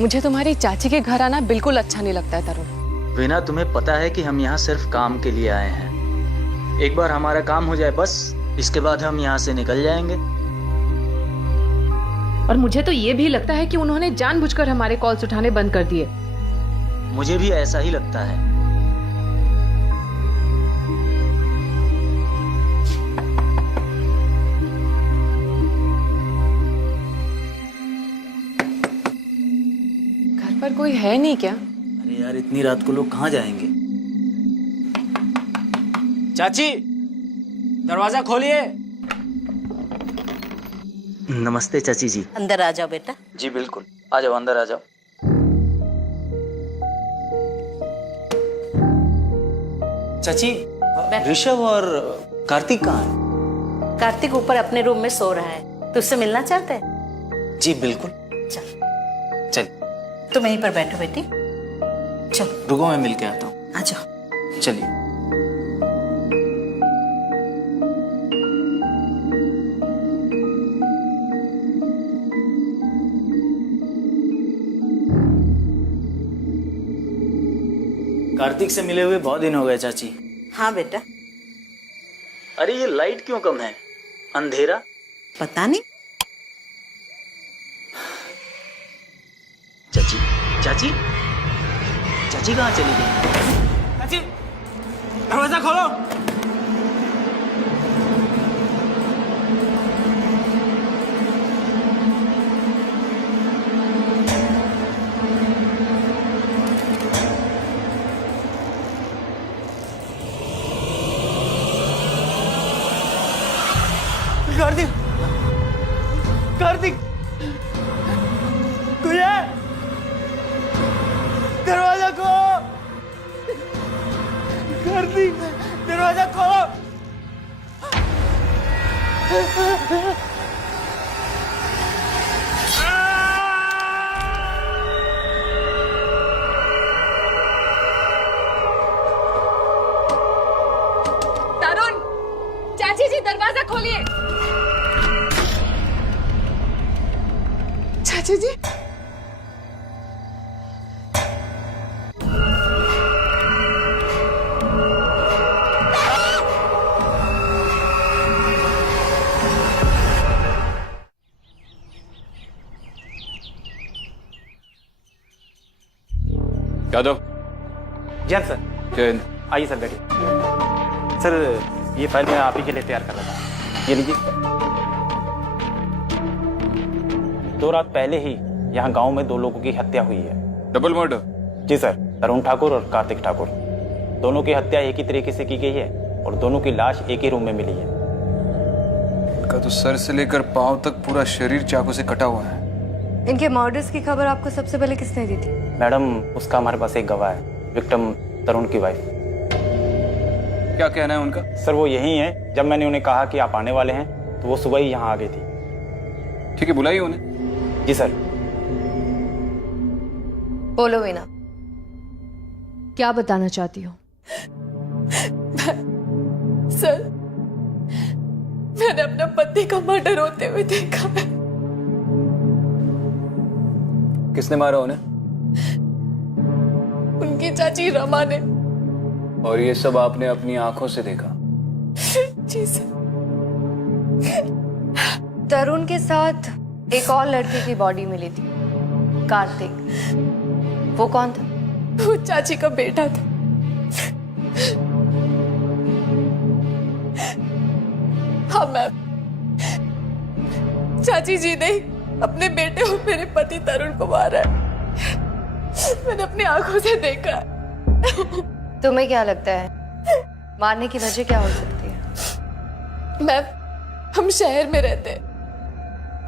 मुझे तुम्हारी चाची के घर आना बिल्कुल अच्छा नहीं लगता है तरुण। वीना, तुम्हें पता है कि हम यहाँ सिर्फ काम के लिए आए हैं। एक बार हमारा काम हो जाए बस, इसके बाद हम यहाँ से निकल जाएंगे। और मुझे तो ये भी लगता है कि उन्होंने जानबूझकर हमारे कॉल्स उठाने बंद कर दिए। मुझे भी ऐसा ही लगता है। घर पर कोई है नहीं क्या? अरे यार, इतनी रात को लोग कहाँ जाएंगे? चाची, दरवाजा खोलिए। नमस्ते चाची जी। अंदर आ जाओ बेटा। जी बिल्कुल, आ जाओ, अंदर आ जाओ। चाची, ऋषभ और कार्तिक कहाँ है? कार्तिक ऊपर अपने रूम में सो रहा है, तुझसे मिलना चाहते हैं? जी बिल्कुल। चल चल, तुम यहीं पर बैठो बेटी। चल रुको, मैं मिल के आता हूँ। आ जाओ। चलिए। कार्तिक से मिले हुए बहुत दिन हो गए चाची। हाँ बेटा। अरे ये लाइट क्यों कम है? अंधेरा? पता नहीं। चाची, चाची, चाची कहाँ चली गई? चाची, दरवाजा खोलो। कार्तिक, कार्तिक, कोई है? दरवाजा खोलो। कार्तिक, दरवाजा खोलो। तरुण, चाची जी दरवाजा खोलिए। चाची जी, यादव। जी हाँ सर। जय। आइए सर, बैठिए। सर ये फाइल मैं आप ही के लिए तैयार कर रहा था, ये लीजिए। 2 रात पहले ही यहाँ गांव में 2 लोगों की हत्या हुई है। Double murder? जी सर, तरुण ठाकुर और कार्तिक ठाकुर। दोनों की हत्या एक ही तरीके से की गई है और दोनों की लाश एक ही रूम में मिली है। इनका तो सर से लेकर पांव तक पूरा शरीर चाकू से कटा हुआ है। इनके मर्डर्स की खबर आपको सबसे पहले किसने दी थी? मैडम, उसका हमारे पास एक गवाह है, विक्टिम तरुण की वाइफ। क्या कहना है उनका? सर वो यही है, जब मैंने उन्हें कहा कि आप आने वाले हैं तो वो सुबह ही यहाँ आ गई थी। ठीक है, बुलाइए उन्हें। जी सर। बोलो वीना, क्या बताना चाहती हो? सर, मैंने अपना पति का मर्डर होते हुए देखा है। किसने मारा उन्हें? उनकी चाची रमा ने। और ये सब आपने अपनी आंखों से देखा? जी सर। तरुण के साथ एक और लड़के की बॉडी मिली थी, कार्तिक। वो कौन था? वो चाची का बेटा था। हाँ मैम, चाची जी ने अपने बेटे और मेरे पति तरुण को मारा है। मैंने अपनी आंखों से देखा है। तुम्हें क्या लगता है मारने की वजह क्या हो सकती है? मैम, हम शहर में रहते हैं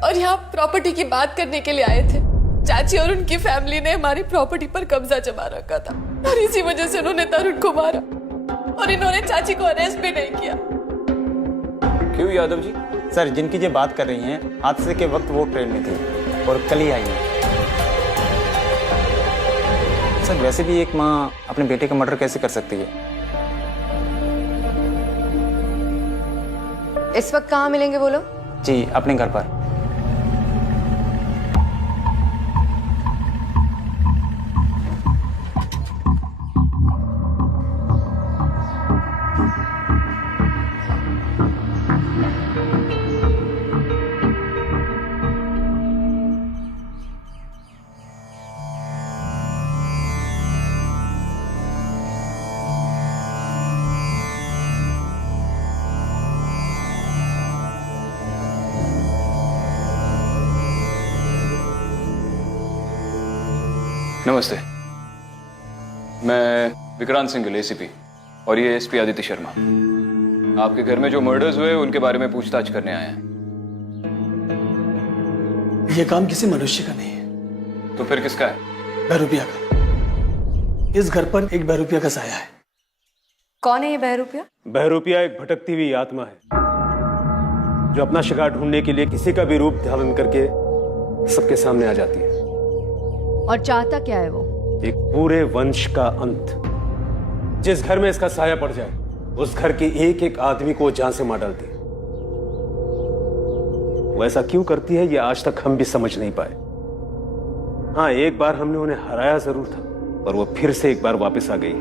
और यहाँ प्रॉपर्टी की बात करने के लिए आए थे। चाची और उनकी फैमिली ने हमारी प्रॉपर्टी पर कब्जा जमा रखा था और इसी वजह से उन्होंने तरुण को मारा और इन्होंने चाची को अरेस्ट भी नहीं किया। क्यों यादव जी? सर, जिनकी ये बात कर रही हैं, हादसे के वक्त वो ट्रेन में थी और कल ही आई है। सर, वैसे भी एक माँ अपने बेटे का मर्डर कैसे कर सकती है? इस वक्त कहाँ मिलेंगे वो लोग? जी, अपने घर पर। नमस्ते, मैं विक्रांत सिंह एसीपी और ये एसपी आदित्य शर्मा। आपके घर में जो मर्डर्स हुए उनके बारे में पूछताछ करने आए हैं। ये काम किसी मनुष्य का नहीं है। तो फिर किसका है? बहरूपिया का। इस घर पर एक बहरूपिया का साया है। कौन है ये बहरूपिया? बहरूपिया एक भटकती हुई आत्मा है जो अपना शिकार ढूंढने के लिए किसी का भी रूप धारण करके सबके सामने आ जाती है। और चाहता क्या है वो? एक पूरे वंश का अंत। जिस घर में इसका साया पड़ जाए उस घर के एक एक आदमी को जान से मार डालती है। वो ऐसा क्यों करती है ये आज तक हम भी समझ नहीं पाए। हाँ, एक बार हमने उन्हें हराया जरूर था और वो फिर से एक बार वापस आ गई।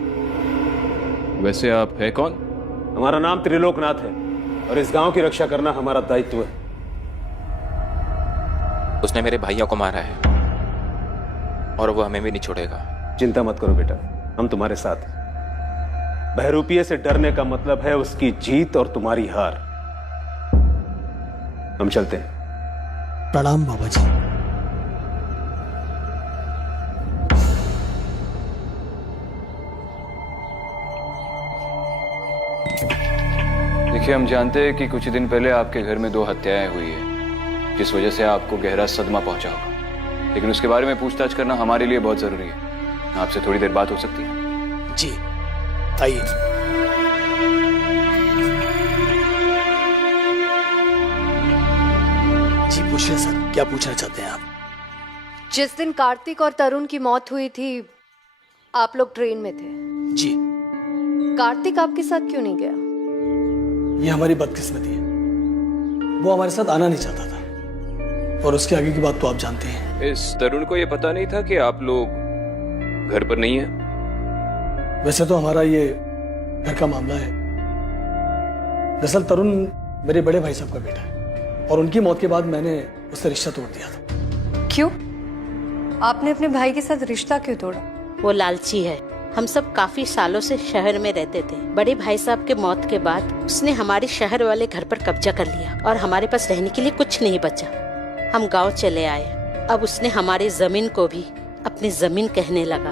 वैसे आप है कौन? हमारा नाम त्रिलोकनाथ है और इस गांव की रक्षा करना हमारा दायित्व है। उसने मेरे भाइयों को मारा है और वो हमें भी नहीं छोड़ेगा। चिंता मत करो बेटा, हम तुम्हारे साथ हैं। बहरूपिये से डरने का मतलब है उसकी जीत और तुम्हारी हार। हम चलते हैं। प्रणाम बाबा जी। देखिए, हम जानते हैं कि कुछ ही दिन पहले आपके घर में 2 हत्याएं हुई है, जिस वजह से आपको गहरा सदमा पहुंचा होगा। लेकिन उसके बारे में पूछताछ करना हमारे लिए बहुत जरूरी है। आपसे थोड़ी देर बात हो सकती है? जी आइए। जी पूछिए सर, क्या पूछना चाहते हैं आप? जिस दिन कार्तिक और तरुण की मौत हुई थी आप लोग ट्रेन में थे। जी। कार्तिक आपके साथ क्यों नहीं गया? ये हमारी बदकिस्मती है। वो हमारे साथ आना नहीं चाहता था और उसके आगे की बात तो आप जानते हैं। इस तरुण को ये पता नहीं था कि आप लोग घर पर नहीं हैं? वैसे तो हमारा ये घर का मामला है। दरअसल तरुण मेरे बड़े भाई साहब का बेटा है और उनकी मौत के बाद मैंने उससे रिश्ता तोड़ दिया था। क्यों? आपने अपने भाई के साथ रिश्ता क्यों तोड़ा? वो लालची है। हम सब काफी सालों से शहर में रहते थे। बड़े भाई साहब के मौत के बाद उसने हमारे शहर वाले घर पर कब्जा कर लिया और हमारे पास रहने के लिए कुछ नहीं बचा। हम गांव चले आए। अब उसने हमारी जमीन को भी अपनी जमीन कहने लगा।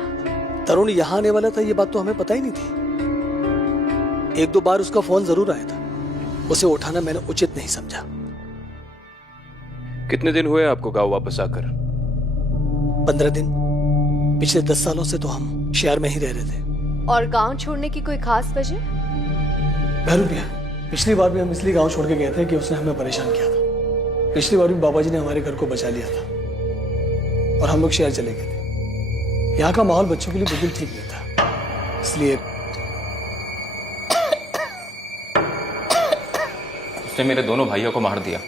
तरुण यहाँ आने वाला था ये बात तो हमें पता ही नहीं थी। 1-2 बार उसका फोन जरूर आया था, उसे उठाना मैंने उचित नहीं समझा। कितने दिन हुए आपको गांव वापस आकर? 15 दिन। पिछले 10 सालों से तो हम शहर में ही रह रहे थे। और गांव छोड़ने की कोई खास वजह? बहरूपिया, पिछली बार भी हम इसलिए गांव छोड़ के गए थे कि उसने हमें परेशान किया था। पिछली बार भी बाबा जी ने हमारे घर को बचा लिया था और हम लोग शहर चले गए थे। यहाँ का माहौल बच्चों के लिए बिल्कुल ठीक नहीं था, इसलिए उसने मेरे दोनों भाइयों को मार दिया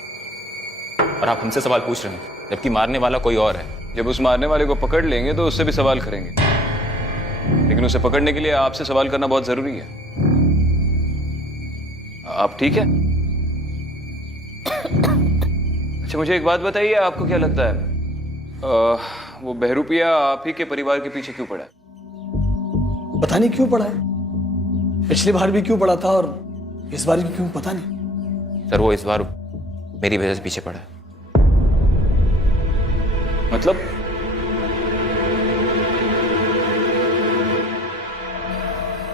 और आप हमसे सवाल पूछ रहे हैं, जबकि मारने वाला कोई और है। जब उस मारने वाले को पकड़ लेंगे तो उससे भी सवाल करेंगे, लेकिन उसे पकड़ने के लिए आपसे सवाल करना बहुत जरूरी है। आप ठीक है? अच्छा, मुझे एक बात बताइए, आपको क्या लगता है वो बहरूपिया आप ही के परिवार के पीछे क्यों पड़ा है? पता नहीं क्यों पड़ा है। पिछली बार भी क्यों पड़ा था और इस बार भी क्यों, पता नहीं। सर, वो इस बार मेरी वजह से पीछे पड़ा है। मतलब?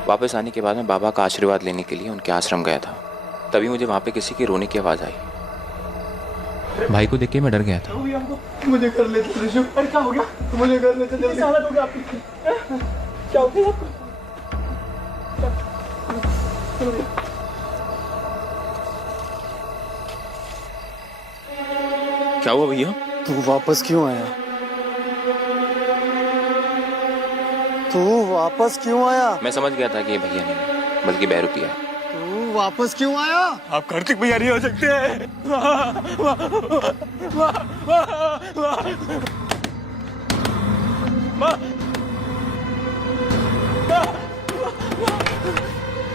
वापस आने के बाद मैं बाबा का आशीर्वाद लेने के लिए उनके आश्रम गया था। तभी मुझे वहां पे किसी की रोने की आवाज आई। भाई को देख के मैं डर गया था। मुझे कर लेते ऋषभ। अरे क्या हो गया? मुझे कर लेते जल्दी। क्या हो गया आपकी? क्या हो गया आपको? क्या हुआ भैया? तू वापस क्यों आया? तू वापस क्यों आया? मैं समझ गया था कि ये भैया नहीं है, बल्कि बहरूपिया है। तू वापस क्यों आया? आप कार्तिक भैया नहीं हो सकते हैं।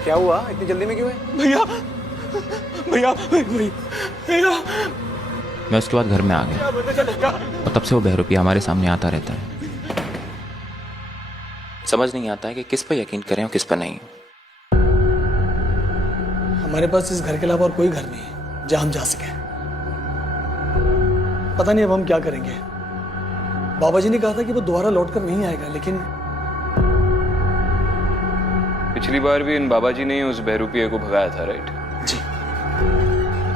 क्या हुआ? इतनी जल्दी में क्यों है? भैया भैया भैया। मैं उसके बाद घर में आ गया और तब से वो बहरूपिया हमारे सामने आता रहता है। समझ नहीं आता है कि किस पर यकीन करें और किस पर नहीं। हमारे पास इस घर के अलावा और कोई घर नहीं है जहां हम जा सके। पता नहीं अब हम क्या करेंगे। बाबा जी ने कहा था कि वो दोबारा लौट कर नहीं आएगा, लेकिन पिछली बार भी इन बाबा जी ने ही उस बहरूपिया को भगाया था, राइट? जी।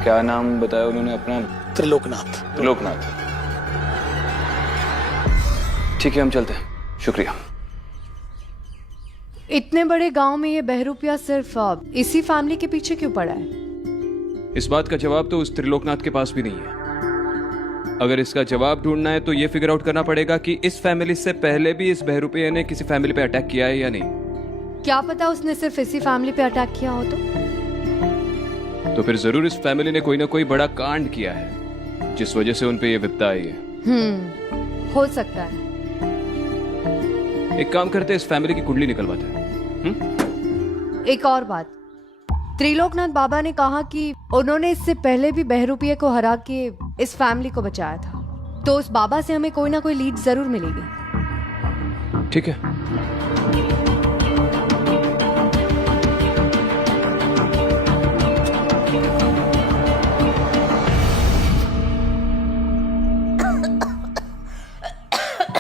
क्या नाम बताया उन्होंने अपना? त्रिलोकनाथ। त्रिलोकनाथ। ठीक है, हम चलते हैं, शुक्रिया। इतने बड़े गांव में ये बहरूपिया सिर्फ इसी फैमिली के पीछे क्यों पड़ा है? इस बात का जवाब तो उस त्रिलोकनाथ के पास भी नहीं है। अगर इसका जवाब ढूंढना है तो ये फिगर आउट करना पड़ेगा कि इस फैमिली से पहले भी इस बहरूपिया ने किसी फैमिली पे अटैक किया है या नहीं। क्या पता उसने सिर्फ इसी फैमिली पे अटैक किया हो तो फिर जरूर इस फैमिली ने कोई ना कोई बड़ा कांड किया है जिस वजह से उन पे ये विपदा आई है। हो सकता है। एक काम करते हैं, इस फैमिली की कुंडली निकलवाते हैं। एक और बात, त्रिलोकनाथ बाबा ने कहा कि उन्होंने इससे पहले भी बहरूपिया को हरा के इस फैमिली को बचाया था, तो उस बाबा से हमें कोई ना कोई लीड जरूर मिलेगी। ठीक है।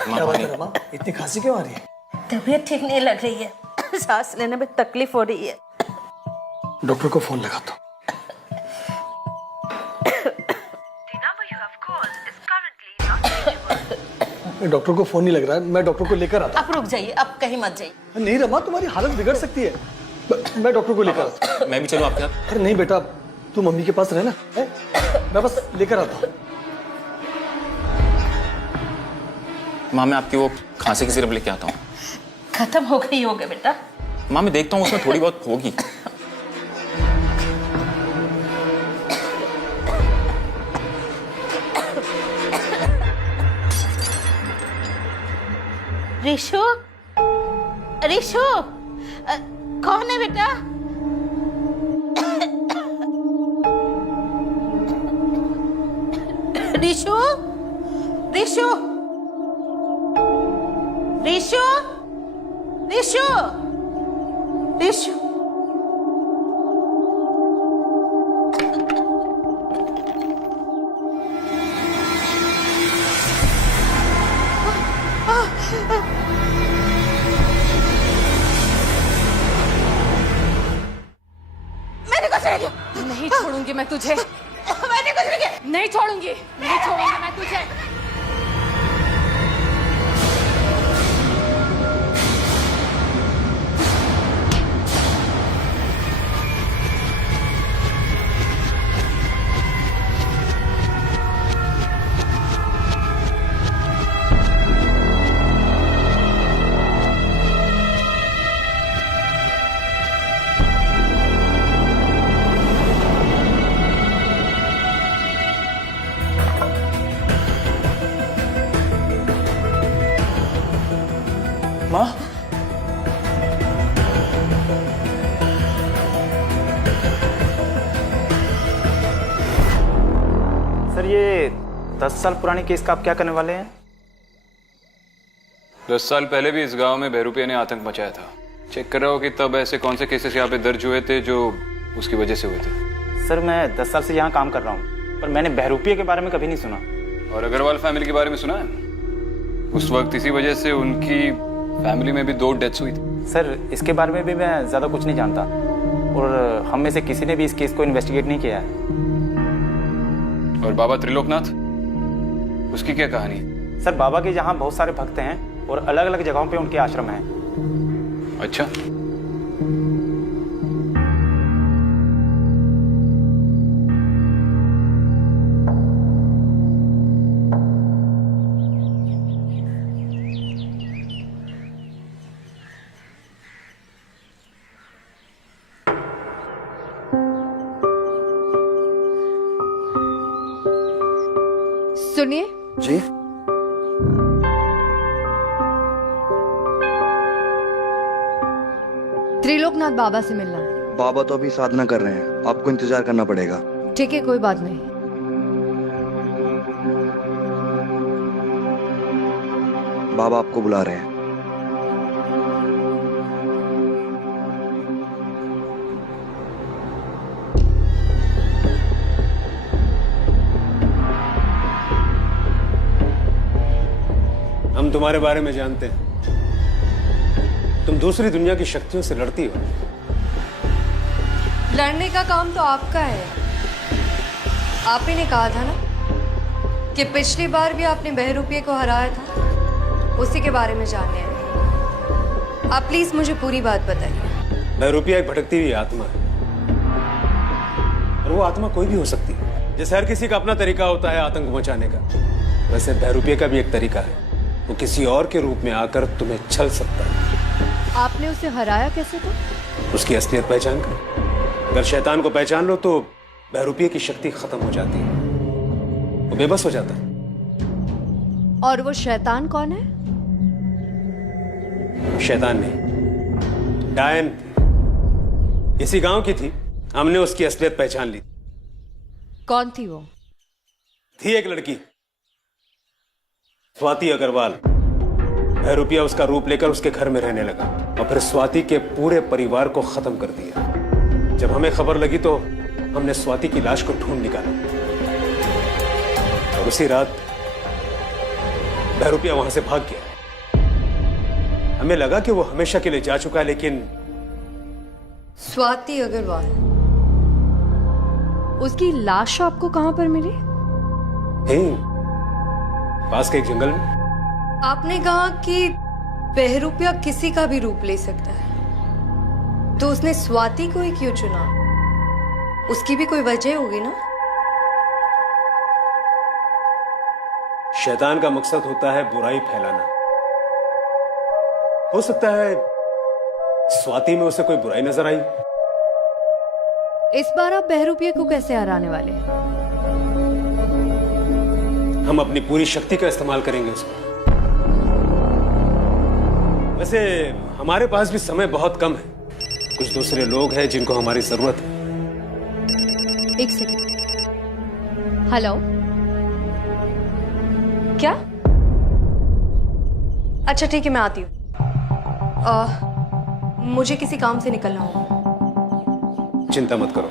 क्या बात है रमा, इतनी खांसी क्यों आ रही है? तबीयत ठीक नहीं लग रही है, सांस लेने में तकलीफ हो रही है। डॉक्टर को फोन लगा दो। डॉक्टर को फोन नहीं लग रहा है, मैं डॉक्टर को लेकर आता हूँ। आप रुक जाइए, आप कहीं मत जाइए। नहीं रमा, तुम्हारी हालत बिगड़ सकती है। मैं डॉक्टर को लेकर आता हूँ। मैं भी चलूं आपके साथ? अरे नहीं बेटा, तू मम्मी के पास रहना, मैं बस लेकर आता हूँ। माँ, मैं आपकी वो खांसी की सिरप लेके आता हूँ। खत्म हो गई होगा बेटा। माँ, मैं देखता हूँ उसमें थोड़ी बहुत होगी। रिशु, रिशु, कौन है बेटा? रिशु, रिशु, रिशु, रिशु, रिशु। मैंने कुछ नहीं किया। नहीं छोड़ूंगी मैं तुझे। मैंने कुछ नहीं किया। नहीं छोड़ूंगी, नहीं छोड़ूंगी मैं तुझे। माँ, सर ये 10 साल पुराने केस का आप क्या करने वाले हैं? 10 साल पहले भी इस गांव में बहरूपिया ने आतंक मचाया था। चेक कर रहा हो कि तब ऐसे कौन से केसेस यहाँ पे दर्ज हुए थे जो उसकी वजह से हुए थे। सर मैं 10 साल से यहाँ काम कर रहा हूँ, पर मैंने बहरूपिया के बारे में कभी नहीं सुना। और अग्रवाल फैमिली के बारे में सुना है? उस वक्त इसी वजह से उनकी फैमिली में भी 2 डेथ्स हुई थी। सर इसके बारे में भी मैं ज़्यादा कुछ नहीं जानता, और हम में से किसी ने भी इस केस को इन्वेस्टिगेट नहीं किया है। और बाबा त्रिलोकनाथ, उसकी क्या कहानी? सर बाबा के यहाँ बहुत सारे भक्त हैं और अलग अलग जगहों पे उनके आश्रम हैं। अच्छा, सुनिए जी। त्रिलोकनाथ बाबा से मिलना है। बाबा तो अभी साधना कर रहे हैं, आपको इंतजार करना पड़ेगा। ठीक है, कोई बात नहीं। बाबा आपको बुला रहे हैं। हम तुम्हारे बारे में जानते हैं। तुम दूसरी दुनिया की शक्तियों से लड़ती हो। लड़ने का काम तो आपका है। आप ही ने कहा था ना कि पिछली बार भी आपने बहरूपिये को हराया था, उसी के बारे में जानने आए। आप प्लीज मुझे पूरी बात बताइए। बहरूपिया एक भटकती हुई आत्मा है, और वो आत्मा कोई भी हो सकती है। जैसे हर किसी का अपना तरीका होता है आतंक मचाने का, वैसे बहरूपिये का भी एक तरीका है। वो किसी और के रूप में आकर तुम्हें छल सकता है। आपने उसे हराया कैसे था? उसकी असलियत पहचान कर। अगर शैतान को पहचान लो तो बहरूपिये की शक्ति खत्म हो जाती है, वो बेबस हो जाता है। और वो शैतान कौन है? शैतान नहीं, डायन थी। इसी गांव की थी। हमने उसकी असलियत पहचान ली। कौन थी वो? थी एक लड़की, स्वाति अग्रवाल। बहरूपिया उसका रूप लेकर उसके घर में रहने लगा और फिर स्वाति के पूरे परिवार को खत्म कर दिया। जब हमें खबर लगी तो हमने स्वाति की लाश को ढूंढ निकाला और उसी रात बहरूपिया वहां से भाग गया। हमें लगा कि वो हमेशा के लिए जा चुका है, लेकिन स्वाति अग्रवाल, उसकी लाश आपको कहां पर मिली? पास के एक जंगल में। आपने कहा कि बहरूपिया किसी का भी रूप ले सकता है, तो उसने स्वाति को ही क्यों चुना? उसकी भी कोई वजह होगी ना? शैतान का मकसद होता है बुराई फैलाना। हो सकता है स्वाति में उसे कोई बुराई नजर आई। इस बार आप बहरूपिये को कैसे हराने वाले? हम अपनी पूरी शक्ति का इस्तेमाल करेंगे उसको। वैसे हमारे पास भी समय बहुत कम है। कुछ दूसरे लोग हैं जिनको हमारी जरूरत है। एक सेकंड। हेलो, क्या? अच्छा ठीक है, मैं आती हूँ। मुझे किसी काम से निकलना होगा। चिंता मत करो,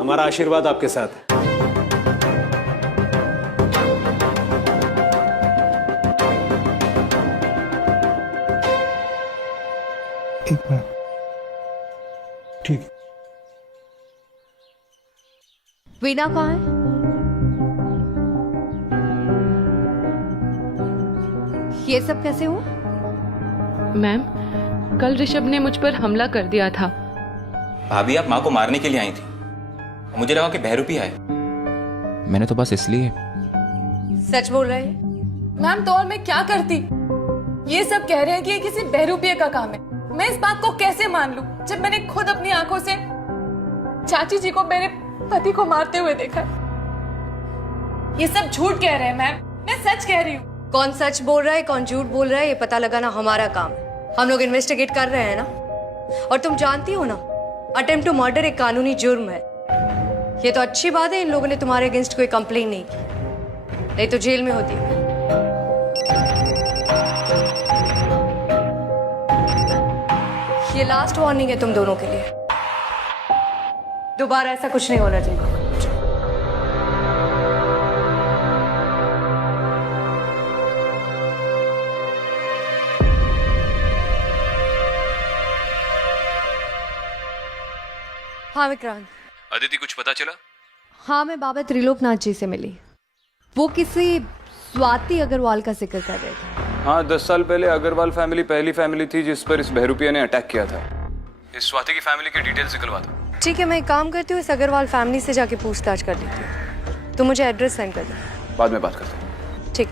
हमारा आशीर्वाद आपके साथ है। एक मिनट, ठीक है। वीना कहाँ है? ये सब कैसे हुआ? मैम, कल ऋषभ ने मुझ पर हमला कर दिया था। भाभी आप माँ को मारने के लिए आई थी, मुझे लगा कि बहरूपिया है। मैंने तो बस इसलिए। सच बोल रहे हैं? मैम तो और मैं क्या करती? ये सब कह रहे हैं कि ये किसी बहरूपिये का काम है। मैं इस बात को कैसे मान लूं जब मैंने खुद अपनी आंखों से चाची जी को मेरे पति को मारते हुए देखा। ये सब झूठ कह रहे हैं मैम, मैं सच कह रही हूँ। कौन सच बोल रहा है कौन झूठ बोल रहा है ये पता लगाना हमारा काम है। हम लोग इन्वेस्टिगेट कर रहे हैं ना। और तुम जानती हो ना, अटेम्प्ट टू मर्डर एक कानूनी जुर्म है। ये तो अच्छी बात है इन लोगों ने तुम्हारे अगेंस्ट कोई कंप्लेन नहीं की, नहीं तो जेल में होती। ये लास्ट वार्निंग है तुम दोनों के लिए। दोबारा ऐसा कुछ नहीं होना चाहिए। हाँ विक्रांत। अदिति, कुछ पता चला? हाँ, मैं बाबा त्रिलोकनाथ जी से मिली। वो किसी स्वाति अग्रवाल का जिक्र कर रहे थे। हाँ, 10 साल पहले अग्रवाल फैमिली पहली फैमिली थी जिस पर इस बहरूपिया ने अटैक किया था। इस स्वाति की फैमिली की डिटेल्स निकलवा दो। ठीक है, मैं एक काम करती हूँ, इस अग्रवाल फैमिली से जाके पूछताछ कर लेती हूँ। तो मुझे एड्रेस सेंड कर दो। बाद में बात करते हैं। ठीक।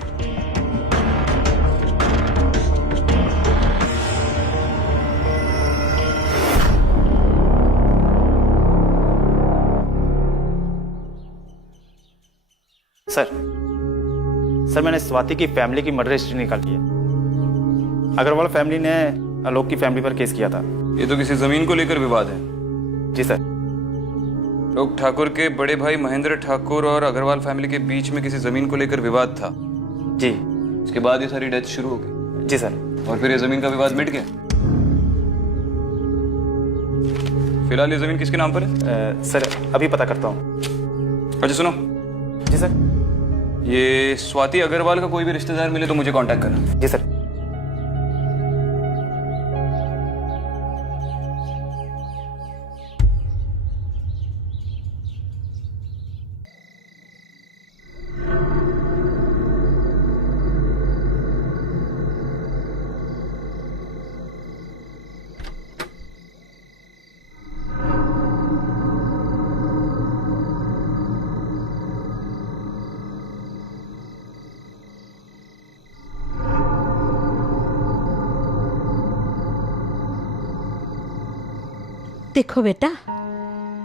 सर मैंने स्वाति की फैमिली की मर्डर हिस्ट्री निकाली है। अग्रवाल फैमिली ने आलोक की फैमिली पर केस किया था। ये तो किसी जमीन को लेकर विवाद है। जी सर। लोग ठाकुर के बड़े भाई महेंद्र ठाकुर और अग्रवाल फैमिली के बीच में किसी जमीन को लेकर विवाद था। जी। इसके बाद ये सारी डेथ शुरू हो गई। जी सर। और फिर ये जमीन का विवाद मिट गया। फिलहाल ये जमीन किसके नाम पर है? सर अभी पता करता हूँ। अच्छा सुनो। जी सर। ये स्वाति अग्रवाल का कोई भी रिश्तेदार मिले तो मुझे कांटेक्ट करना। जी सर। देखो बेटा,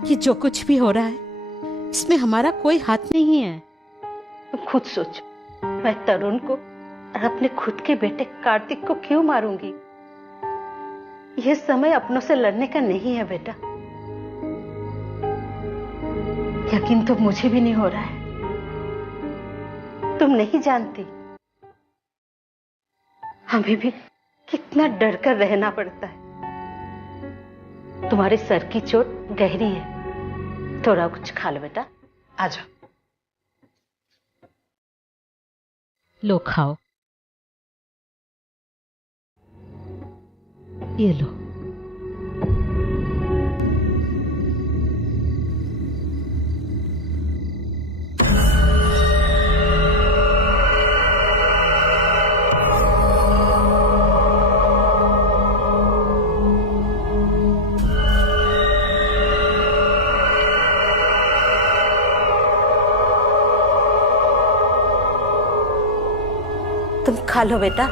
ये जो कुछ भी हो रहा है इसमें हमारा कोई हाथ नहीं है। तुम खुद सोचो, मैं तरुण को और अपने खुद के बेटे कार्तिक को क्यों मारूंगी? यह समय अपनों से लड़ने का नहीं है बेटा। यकीन तो मुझे भी नहीं हो रहा है। तुम नहीं जानती हमें भी कितना डर कर रहना पड़ता है। तुम्हारे सर की चोट गहरी है, थोड़ा कुछ खा लो बेटा। आ जाओ, लो खाओ। ये लो। तुम खा लो बेटा।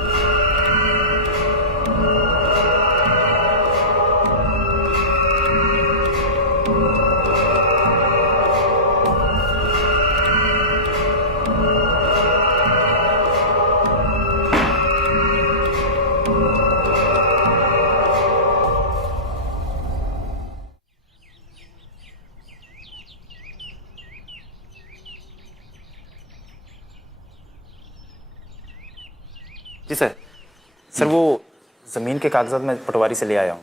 जी सर। सर वो जमीन के कागजात मैं पटवारी से ले आया हूँ।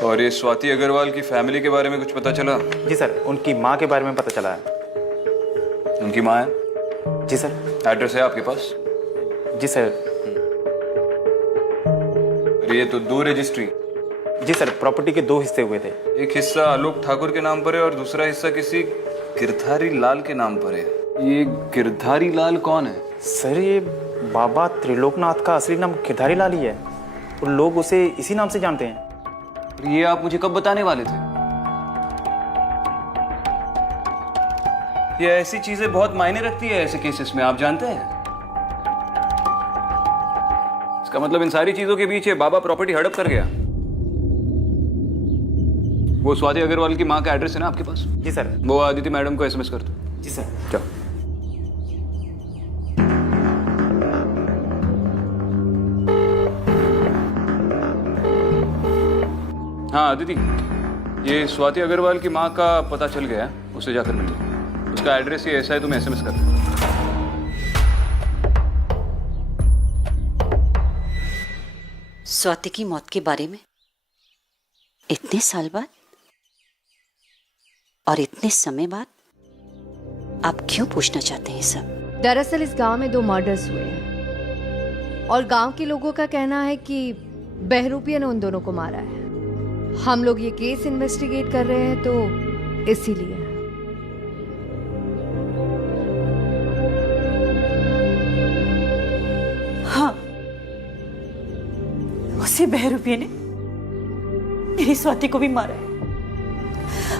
और ये स्वाति अग्रवाल की फैमिली के बारे में कुछ पता चला? जी सर, उनकी माँ के बारे में पता चला है। उनकी माँ है? जी सर। एड्रेस है आपके पास? जी सर। ये तो 2 रजिस्ट्री। जी सर, प्रॉपर्टी के 2 हिस्से हुए थे। एक हिस्सा आलोक ठाकुर के नाम पर है और दूसरा हिस्सा किसी गिरधारी लाल के नाम पर है। ये गिरधारी लाल कौन है? सर ये बाबा त्रिलोकनाथ का असली नाम गिरधारी लाल ही है और लोग उसे इसी नाम से जानते हैं। ये आप मुझे कब बताने वाले थे? ये ऐसी चीजें बहुत मायने रखती है ऐसे केसेस में, आप जानते हैं। इसका मतलब इन सारी चीजों के बीच ये बाबा प्रॉपर्टी हड़प कर गया। वो स्वाति अग्रवाल की माँ का एड्रेस है ना आपके पास? जी सर। वो आदिति मैडम को एसएमएस कर दो। जी सर। जाओ। हाँ आदिति, ये स्वाति अग्रवाल की माँ का पता चल गया है, उसे जाकर मिल लो। उसका एड्रेस ये ऐसा है, तुम एसएमएस कर दो। स्वाति की मौत के बारे में इतने साल बाद और इतने समय बाद आप क्यों पूछना चाहते हैं सब? दरअसल इस गांव में 2 मर्डर्स हुए हैं और गांव के लोगों का कहना है कि बहरूपिया ने उन दोनों को मारा है। हम लोग ये केस इन्वेस्टिगेट कर रहे हैं तो इसीलिए। हाँ, उसी बहरूपिया ने मेरी स्वाति को भी मारा है।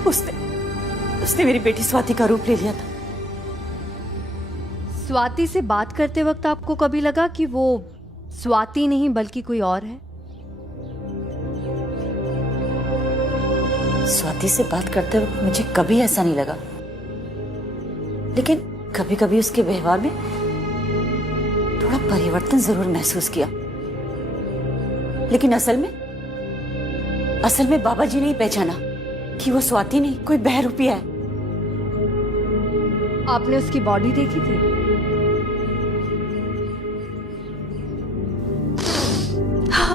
उसने मेरी बेटी स्वाति का रूप ले लिया था। स्वाति से बात करते वक्त आपको कभी लगा कि वो स्वाति नहीं बल्कि कोई और है? स्वाति से बात करते वक्त मुझे कभी ऐसा नहीं लगा, लेकिन कभी कभी उसके व्यवहार में थोड़ा परिवर्तन जरूर महसूस किया। लेकिन असल में बाबा जी ने ही पहचाना कि वो स्वाति नहीं, कोई बहरूपिया है। आपने उसकी बॉडी देखी थी? हाँ,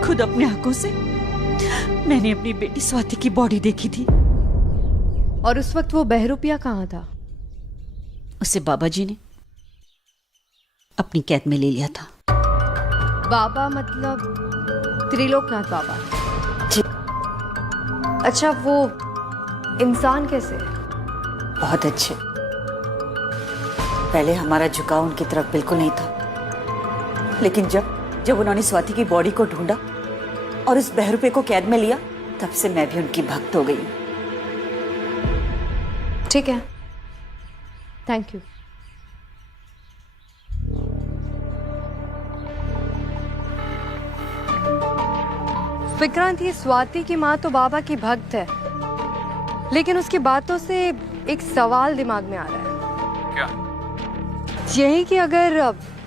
खुद अपने आंखों से मैंने अपनी बेटी स्वाति की बॉडी देखी थी। और उस वक्त वो बहरूपिया कहाँ था? उसे बाबा जी ने अपनी कैद में ले लिया था। बाबा मतलब त्रिलोकनाथ बाबा? जी। अच्छा, वो इंसान कैसे? बहुत अच्छे। पहले हमारा झुकाव उनकी तरफ बिल्कुल नहीं था, लेकिन जब उन्होंने स्वाति की बॉडी को ढूंढा और उस बहरूपे को कैद में लिया, तब से मैं भी उनकी भक्त हो गई। ठीक है, थैंक यू। विक्रांत, ये स्वाति की माँ तो बाबा की भक्त है, लेकिन उसकी बातों से एक सवाल दिमाग में आ रहा है। क्या? यही कि अगर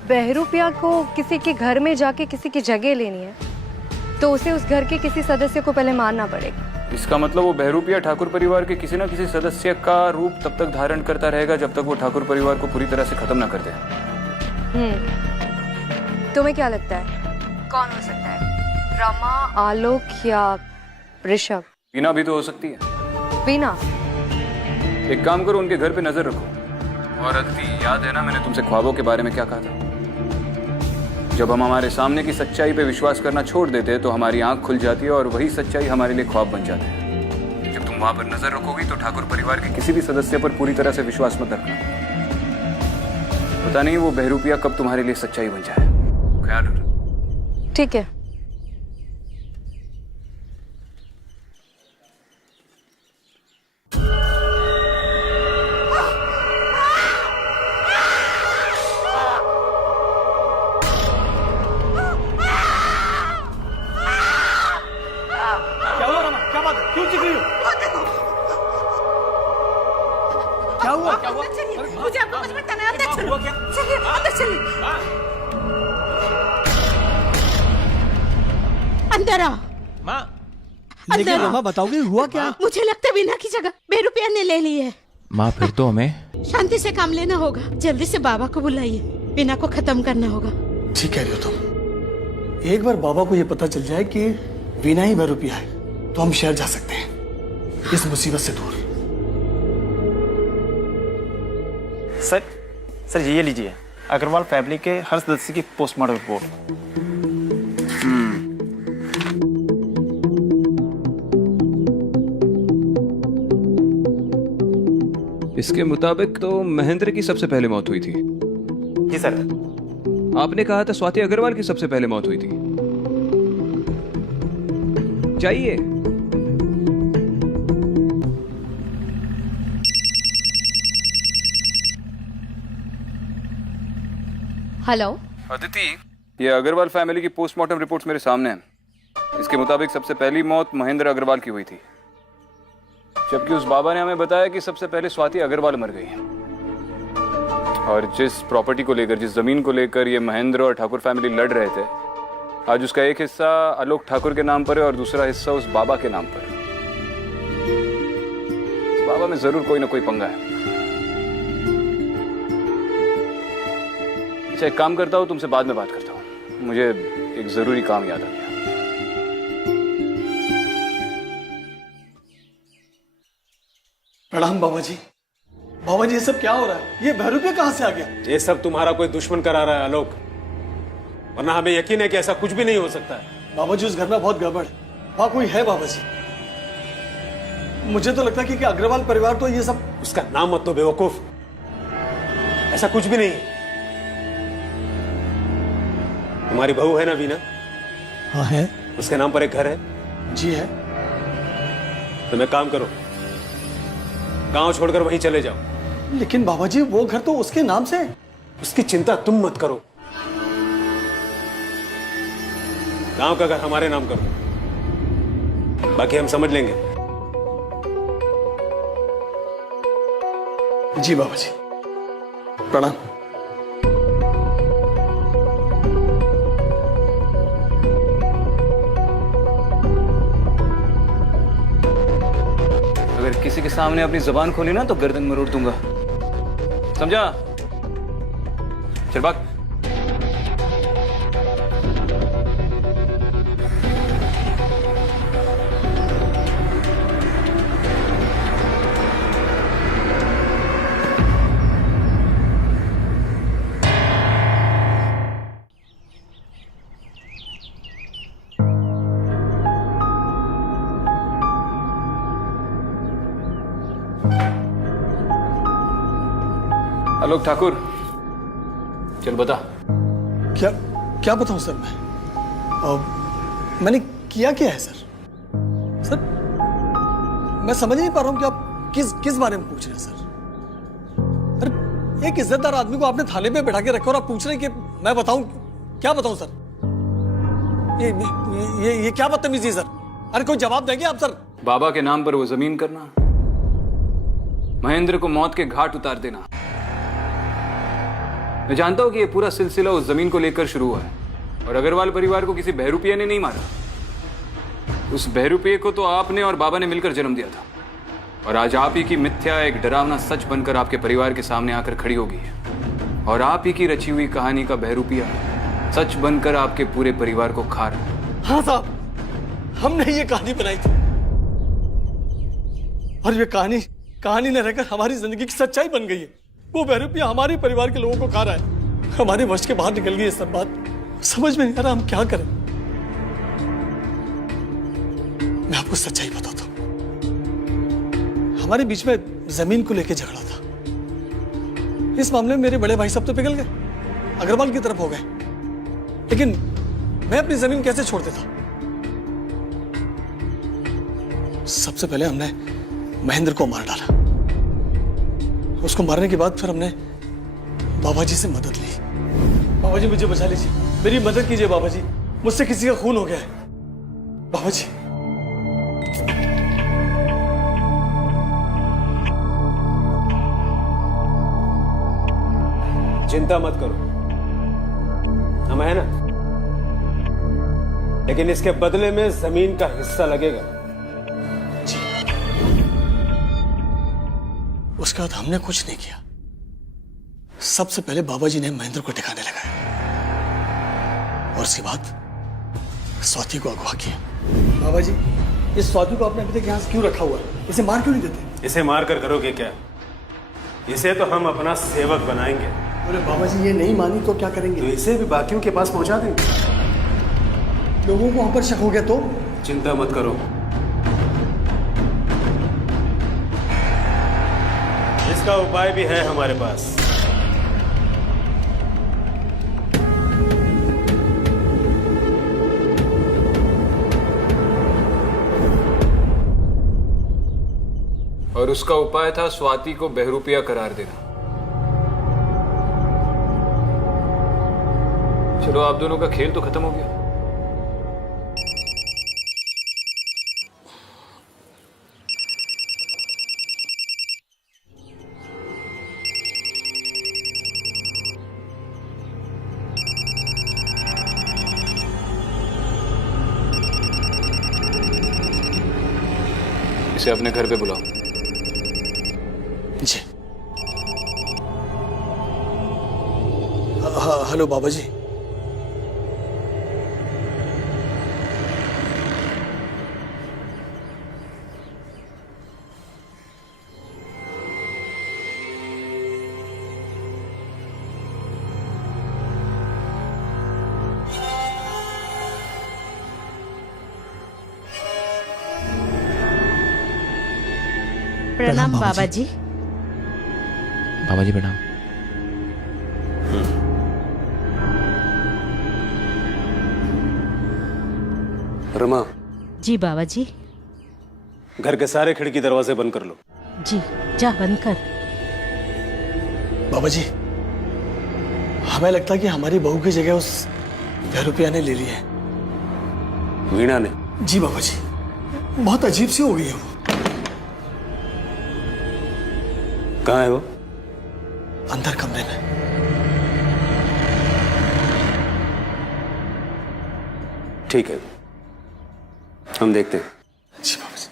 बहरूपिया को किसी के घर में जाके किसी की जगह लेनी है, तो उसे उस घर के किसी सदस्य को पहले मारना पड़ेगा। इसका मतलब वो बहरूपिया ठाकुर परिवार के किसी न किसी सदस्य का रूप तब तक धारण करता रहेगा जब तक वो ठाकुर परिवार को पूरी तरह से खत्म ना कर दे। तुम्हें क्या लगता है कौन हो सकता है? रमा, आलोक या ऋषभ? वीना भी तो हो सकती है। वीना? एक काम करो, उनके घर पे नजर रखो। और अदिति, याद है ना मैंने तुमसे ख्वाबों के बारे में क्या कहा था? जब हम हमारे सामने की सच्चाई पे विश्वास करना छोड़ देते हैं तो हमारी आंख खुल जाती है और वही सच्चाई हमारे लिए ख्वाब बन जाते हैं। जब तुम वहां पर नजर रखोगी तो ठाकुर परिवार के किसी भी सदस्य पर पूरी तरह से विश्वास मत रखना। पता नहीं वो बहरूपिया कब तुम्हारे लिए सच्चाई बन जाए। ख्याल रखना। ठीक है। मुझे आपको कुछ बताना है। अंदर चलो। चलिए, अंदर चलिए। अंदर आओ। माँ, लेकिन रमा बताओगे हुआ क्या? मुझे लगता है वीना की जगह बहरूपिया ने ले ली है। माँ, फिर तो हमें शांति से काम लेना होगा। जल्दी से बाबा को बुलाइए, वीना को खत्म करना होगा। ठीक कह रही हो तुम। एक बार बाबा को ये पता चल जाए कि वीना ही बहरूपिया है तो हम शहर जा सकते हैं इस मुसीबत से दूर। सर ये लीजिए, अग्रवाल फैमिली के हर सदस्य की पोस्टमार्टम रिपोर्ट। इसके मुताबिक तो महेंद्र की सबसे पहले मौत हुई थी। जी सर। आपने कहा था स्वाति अग्रवाल की सबसे पहले मौत हुई थी। जाइए। हेलो अदिति, ये अग्रवाल फैमिली की पोस्टमार्टम रिपोर्ट्स मेरे सामने हैं। इसके मुताबिक सबसे पहली मौत महेंद्र अग्रवाल की हुई थी, जबकि उस बाबा ने हमें बताया कि सबसे पहले स्वाति अग्रवाल मर गई है। और जिस प्रॉपर्टी को लेकर, जिस जमीन को लेकर ये महेंद्र और ठाकुर फैमिली लड़ रहे थे, आज उसका एक हिस्सा आलोक ठाकुर के नाम पर है और दूसरा हिस्सा उस बाबा के नाम पर है। उस बाबा में जरूर कोई ना कोई पंगा है। अच्छा, एक काम करता हूँ, तुमसे बाद में बात करता हूँ। मुझे एक जरूरी काम याद आ गया। प्रणाम बाबा जी। बाबा जी, ये सब क्या हो रहा है? ये बहरूपिया कहाँ से आ गया? ये सब तुम्हारा कोई दुश्मन करा रहा है आलोक, वरना हमें यकीन है कि ऐसा कुछ भी नहीं हो सकता है। बाबा जी, उस घर में बहुत गड़बड़ है। वहाँ कोई है बाबा जी। मुझे तो लगता है कि अग्रवाल परिवार तो ये सब। उसका नाम मत लो बेवकूफ, ऐसा कुछ भी नहीं है। तुम्हारी बहू है ना वीना? हाँ है। उसके नाम पर एक घर है? जी है। तुम एक काम करो, गांव छोड़कर वहीं चले जाओ। लेकिन बाबा जी, वो घर तो उसके नाम से है। उसकी चिंता तुम मत करो, गांव का घर हमारे नाम करो, बाकी हम समझ लेंगे। जी बाबा जी, प्रणाम। अगर किसी के सामने अपनी जुबान खोली ना तो गर्दन मरोड़ दूंगा, समझा? चल भाग। आलोक ठाकुर, चल बता। क्या क्या बताऊं सर मैं? मैंने किया क्या है सर? सर मैं समझ नहीं पा रहा हूं कि आप किस बारे में पूछ रहे हैं सर? अरे एक इज्जतदार आदमी को आपने थाने पे बैठा के रखा और आप पूछ रहे हैं कि मैं बताऊं? क्या बताऊं सर? ये क्या बदतमीजी है सर? अरे कोई जवाब देंगे आप सर? बाबा के नाम पर वो जमीन करना, महेंद्र को मौत के घाट उतार देना। मैं जानता हूं कि ये पूरा सिलसिला उस जमीन को लेकर शुरू हुआ है और अग्रवाल परिवार को किसी बहरूपिया ने नहीं मारा। उस बहरूपिये को तो आपने और बाबा ने मिलकर जन्म दिया था और आज आप ही की मिथ्या एक डरावना सच बनकर आपके परिवार के सामने आकर खड़ी हो गई है और आप ही की रची हुई कहानी का बहरूपिया सच बनकर आपके पूरे परिवार को खा रहा है। हाँ साहब, हमने ये कहानी बनाई थी और ये कहानी न रहकर हमारी जिंदगी की सच्चाई बन गई है। वो बहरूपिया हमारे परिवार के लोगों को खा रहा है। हमारे वश के बाहर निकल गई ये सब बात। समझ में नहीं आ रहा हम क्या करें। मैं आपको सच्चाई बताता हूं। हमारे बीच में जमीन को लेकर झगड़ा था। इस मामले में मेरे बड़े भाई सब तो पिघल गए, अग्रवाल की तरफ हो गए, लेकिन मैं अपनी जमीन कैसे छोड़ देता? सबसे पहले हमने महेंद्र को मार डाला। उसको मारने के बाद फिर हमने बाबा जी से मदद ली। बाबा जी मुझे बचा लीजिए, मेरी मदद कीजिए बाबा जी, मुझसे किसी का खून हो गया है बाबा जी। चिंता मत करो, हम है ना, लेकिन इसके बदले में जमीन का हिस्सा लगेगा। जी। उसके बाद हमने कुछ नहीं किया। सबसे पहले बाबा जी ने महेंद्र को ठिकाने लगाया और उसके बाद स्वाति को अगवा किया। बाबा जी, इस स्वाति को आपने अभी तक यहां से क्यों रखा हुआ है? इसे मार क्यों नहीं देते? इसे मार कर करोगे क्या? इसे तो हम अपना सेवक बनाएंगे। अरे बाबा जी, ये नहीं मानी तो क्या करेंगे? तो इसे भी बाकियों के पास पहुंचा देंगे। लोगों को हम पर शक हो गया तो? चिंता मत करो, इसका उपाय भी है हमारे पास। और उसका उपाय था स्वाति को बहरूपिया करार देना। चलो, आप दोनों का खेल तो खत्म हो गया। इसे अपने घर पे बुलाओ। जी। हेलो बाबा जी। प्रणाम बाबा जी। बाबा जी प्रणाम। रमा। जी बाबा जी। घर के सारे खिड़की दरवाजे बंद कर लो। जी, जा बंद कर। बाबा जी, हमें लगता है कि हमारी बहू की जगह उस बहरूपिया ने ले ली है। वीणा ने? जी बाबा जी, बहुत अजीब सी हो गई है वो। कहाँ है वो? अंदर कमरे में। ठीक है, हम देखते हैं। जी बाबा जी।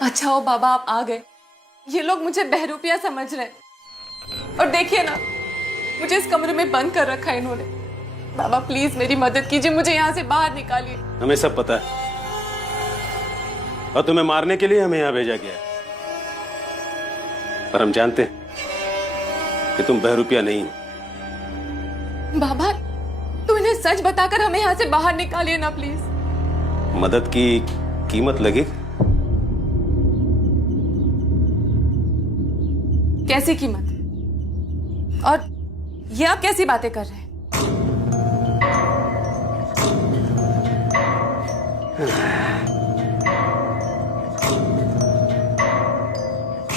अच्छा हो बाबा, आप आ गए। ये लोग मुझे बहरूपिया समझ रहे हैं। और देखिए ना, मुझे इस कमरे में बंद कर रखा है इन्होंने। बाबा प्लीज मेरी मदद कीजिए, मुझे यहाँ से बाहर निकालिए। हमें सब पता है और तुम्हें मारने के लिए हमें यहाँ भेजा गया है। पर हम जानते हैं कि तुम बहरूपिया नहीं हो। बाबा, तू इन्हें सच बताकर हमें यहाँ से बाहर निकालिए ना प्लीज। मदद की कीमत लगेगी। कैसी कीमत? और ये आप कैसी बातें कर रहे हैं?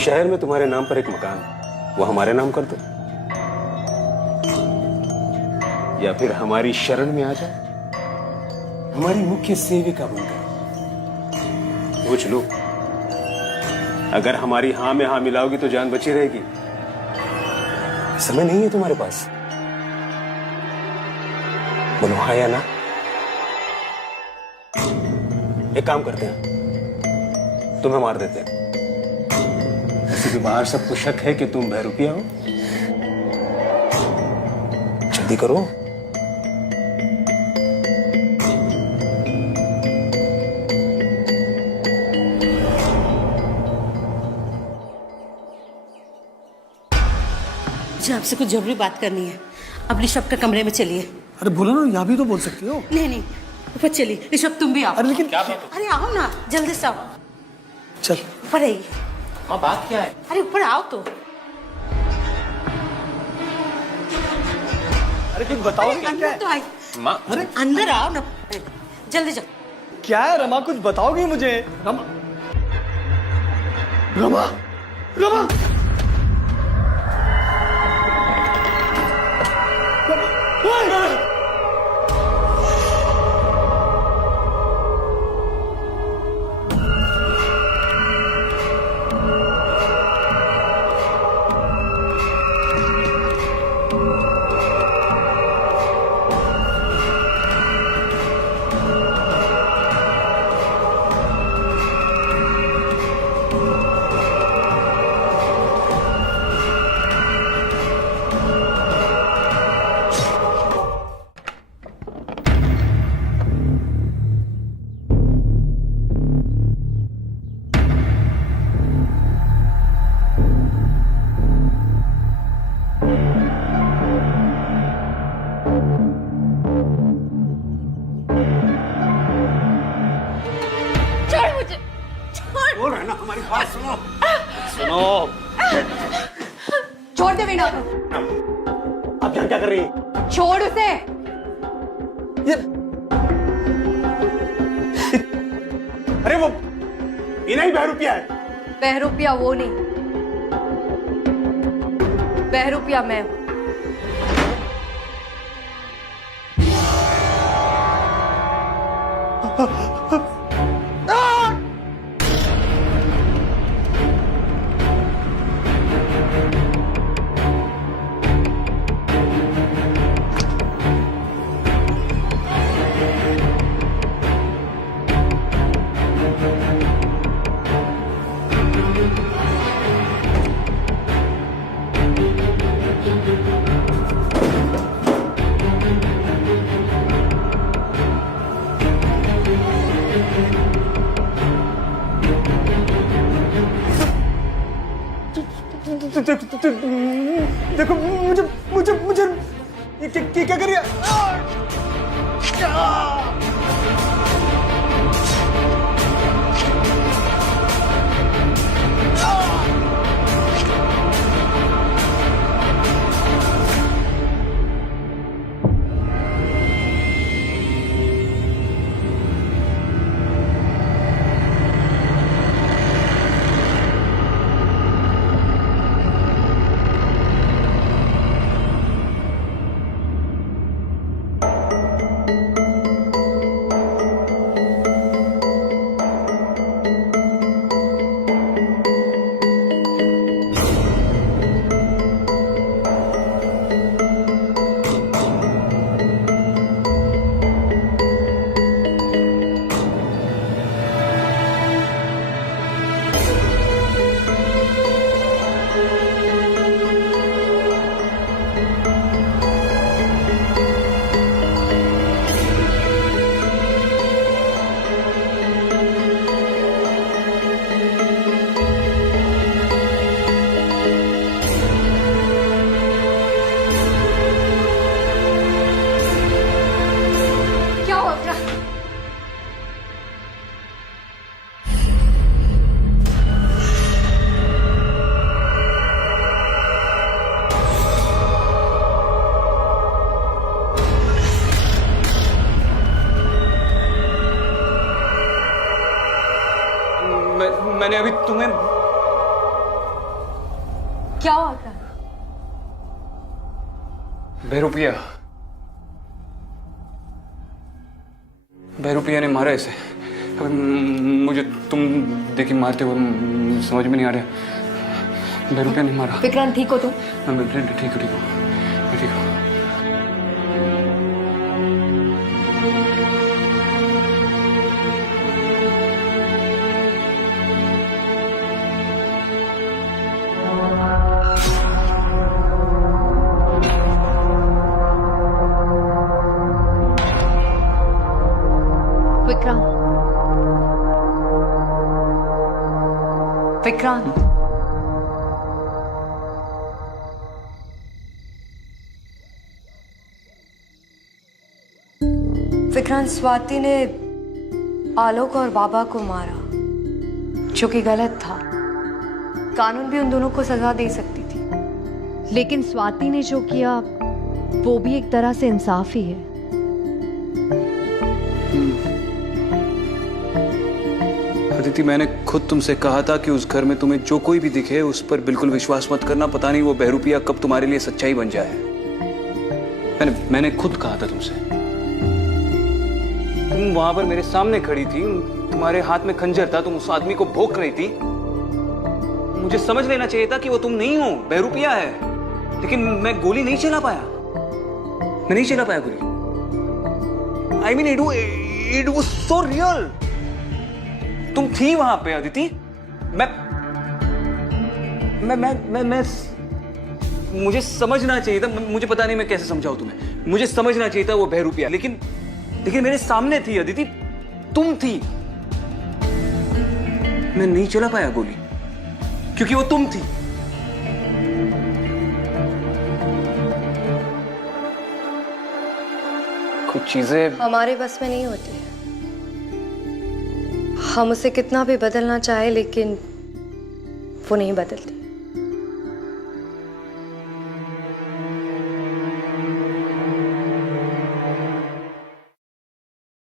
शहर में तुम्हारे नाम पर एक मकान, वो हमारे नाम कर दो, या फिर हमारी शरण में आ जाओ, हमारी मुख्य सेविका बनकर। पूछ लो, अगर हमारी हाँ में हाँ मिलाओगी तो जान बची रहेगी। समय नहीं है तुम्हारे पास, बोलो हाँ या ना। एक काम करते हैं, तुम्हें मार देते हैं। ऐसे भी बाहर सबको शक है कि तुम बहरूपिया हो। जल्दी करो। मुझे आपसे कुछ जरूरी बात करनी है। अब ऋषभ के कमरे में चलिए। अरे बोलो ना, यहाँ भी तो बोल सकती हो। नहीं नहीं, ऊपर चलिए। ऋषभ तुम भी आओ। अरे लेकिन अरे आओ ना, जल्दी से आओ। चल ऊपर आइए। बात क्या है? अरे ऊपर आओ तो। अरे कुछ बताओ। अंदर तो आई। माँ, अरे अंदर आओ ना, जल्दी जाओ। क्या है रमा, कुछ बताओगे मुझे? रमा रमा रमा बोल रहे ना, हमारी बात सुनो। सुनो, छोड़ दे वीणा। आप यहाँ क्या कर रही हैं? छोड़ उसे। ये अरे वो वीणा ही बहरूपिया है। बहरूपिया वो नहीं, बहरूपिया मैं हूं। देखो मुझे मुझे मुझे क्या करिए? मैंने अभी तुम्हें क्या हुआ आकाश? बहरूपिया ने मारा इसे। मुझे तुम देखी मारते हुए समझ में नहीं आ रहा। बहरूपिया ने मारा। विक्रांत ठीक हो तुम? मैं ठीक हूँ। विक्रांत, विक्रांत, स्वाति ने आलोक और बाबा को मारा, जो कि गलत था। कानून भी उन दोनों को सजा दे सकती थी, लेकिन स्वाति ने जो किया वो भी एक तरह से इंसाफ ही है। अदिति, मैंने खुद तुमसे कहा था कि उस घर में तुम्हें जो कोई भी दिखे उस पर बिल्कुल विश्वास मत करना। पता नहीं वो बहरूपिया कब तुम्हारे लिए सच्चाई बन जाए। मैंने खुद कहा था तुमसे। तुम वहां पर मेरे सामने खड़ी थी, तुम्हारे हाथ में खंजर था, तुम उस आदमी को भोंक रही थी। मुझे समझ लेना चाहिए था कि वो तुम नहीं हो, बहरूपिया है। लेकिन मैं गोली नहीं चला पाया। गोली। I mean, it was so real. तुम थी वहां पे अदिति। मुझे समझना चाहिए था। मुझे पता नहीं मैं कैसे समझाऊं तुम्हें। मुझे समझना चाहिए था वो बहरूपिया, लेकिन मेरे सामने थी अदिति, तुम थी। मैं नहीं चला पाया गोली क्योंकि वो तुम थी। कुछ चीजें हमारे बस में नहीं होती है। हम उसे कितना भी बदलना चाहे, लेकिन वो नहीं बदलती।